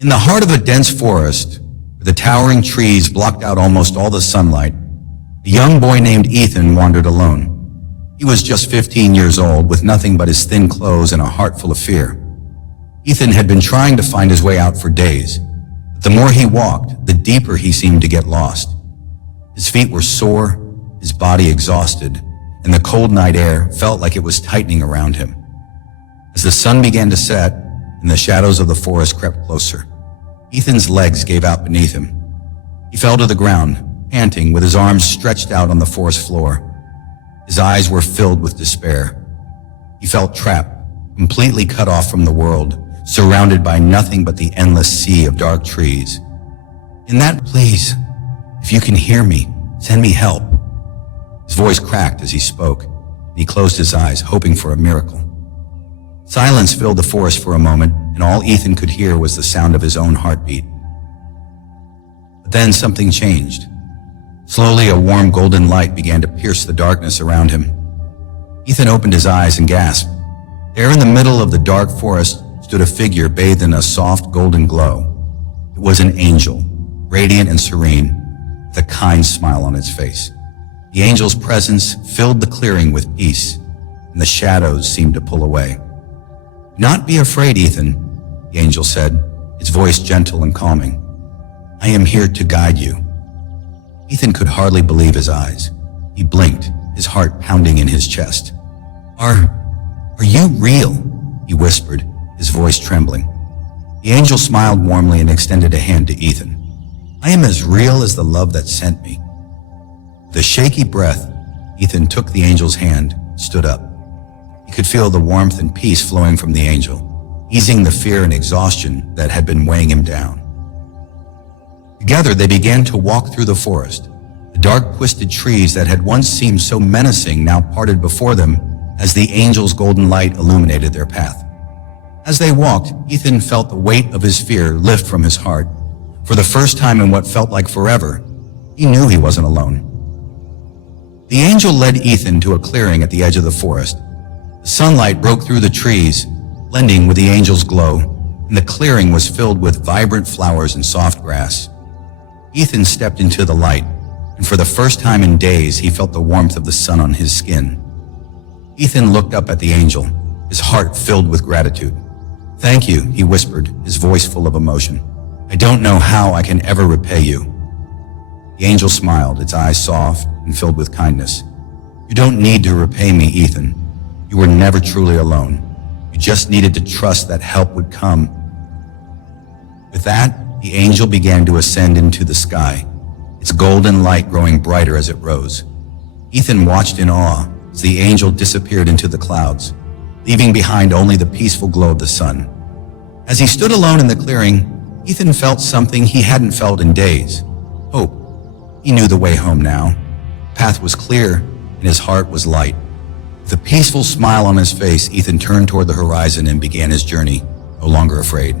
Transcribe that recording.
In the heart of a dense forest, where the towering trees blocked out almost all the sunlight, a young boy named Ethan wandered alone. He was just 15 years old, with nothing but his thin clothes and a heart full of fear. Ethan had been trying to find his way out for days, but the more he walked, the deeper he seemed to get lost. His feet were sore, his body exhausted, and the cold night air felt like it was tightening around him. As the sun began to set and the shadows of the forest crept closer, Ethan's legs gave out beneath him. He fell to the ground, panting, with his arms stretched out on the forest floor. His eyes were filled with despair. He felt trapped, completely cut off from the world, surrounded by nothing but the endless sea of dark trees. Please, if you can hear me, send me help. His voice cracked as he spoke, and he closed his eyes, hoping for a miracle. Silence filled the forest for a moment, and all Ethan could hear was the sound of his own heartbeat. But then something changed. Slowly, a warm golden light began to pierce the darkness around him. Ethan opened his eyes and gasped. There in the middle of the dark forest stood a figure bathed in a soft golden glow. It was an angel, radiant and serene, with a kind smile on its face. The angel's presence filled the clearing with peace, and the shadows seemed to pull away. "Do not be afraid, Ethan," the angel said, its voice gentle and calming. "I am here to guide you." Ethan could hardly believe his eyes. He blinked, his heart pounding in his chest. Are you real?" he whispered, his voice trembling. The angel smiled warmly and extended a hand to Ethan. "I am as real as the love that sent me." With a shaky breath, Ethan took the angel's hand and stood up. He could feel the warmth and peace flowing from the angel, easing the fear and exhaustion that had been weighing him down. Together, they began to walk through the forest. The dark, twisted trees that had once seemed so menacing now parted before them as the angel's golden light illuminated their path. As they walked, Ethan felt the weight of his fear lift from his heart. For the first time in what felt like forever, he knew he wasn't alone. The angel led Ethan to a clearing at the edge of the forest. The sunlight broke through the trees, blending with the angel's glow, and the clearing was filled with vibrant flowers and soft grass. Ethan stepped into the light, and for the first time in days, he felt the warmth of the sun on his skin. Ethan looked up at the angel, his heart filled with gratitude. "Thank you," he whispered, his voice full of emotion. "I don't know how I can ever repay you." The angel smiled, its eyes soft and filled with kindness. "You don't need to repay me, Ethan. You were never truly alone. You just needed to trust that help would come." With that, the angel began to ascend into the sky, its golden light growing brighter as it rose. Ethan watched in awe as the angel disappeared into the clouds, leaving behind only the peaceful glow of the sun. As he stood alone in the clearing, Ethan felt something he hadn't felt in days: hope. He knew the way home now. The path was clear, and his heart was light. With a peaceful smile on his face, Ethan turned toward the horizon and began his journey, no longer afraid.